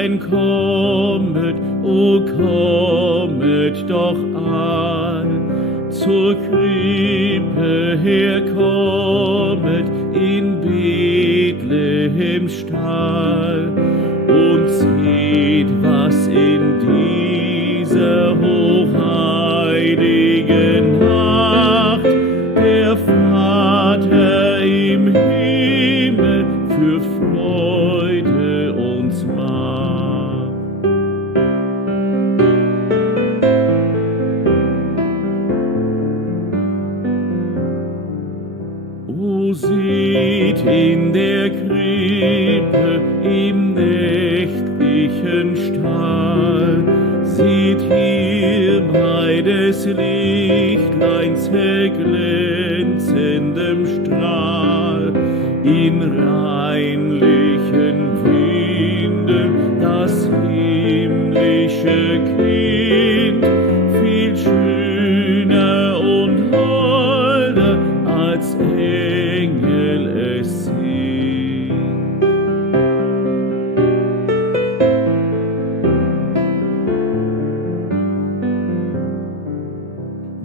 Kindlein, kommet, o kommet doch all, zur Krippe herkommet in Bethlehems Stall, und seht, was in dieser hochheiligen Nacht der Vater im Himmel für Freude uns macht. O seht in der Krippe im nächtlichen Stall, seht hier bei des Lichtleins erglänzendem Strahl, in reinlichen Winden das himmlische Kind, viel schöner und holder als Engel es singt.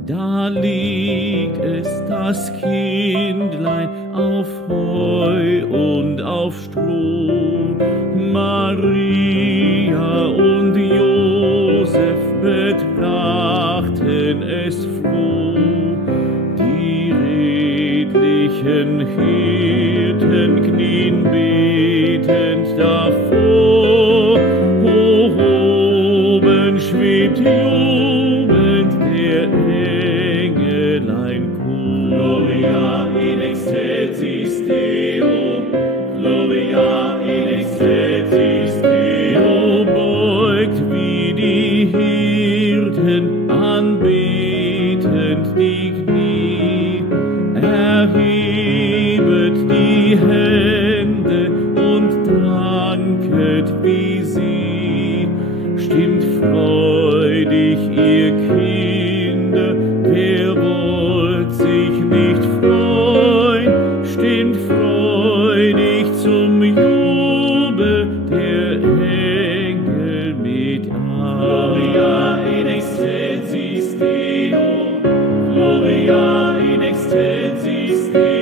Da liegt es, das Kindlein, auf Heu und auf Stroh. Maria und Josef betrachten es froh. Die redlichen Hirten knien betend davor. Hoch oben schwebt jubelnd der Engelein Chor. Gloria in excelsis Deo, Gloria in excelsis Deo, beugt wie die Hirten anbetend die Knie, erhebet die Hände und danket wie sie, stimmt freudig ihr Kinder, wer wollt sich nicht freuen, stimmt freudig zum Jubel der Engel mit an. Gloria in excelsis Deo, Gloria in excelsis Deo.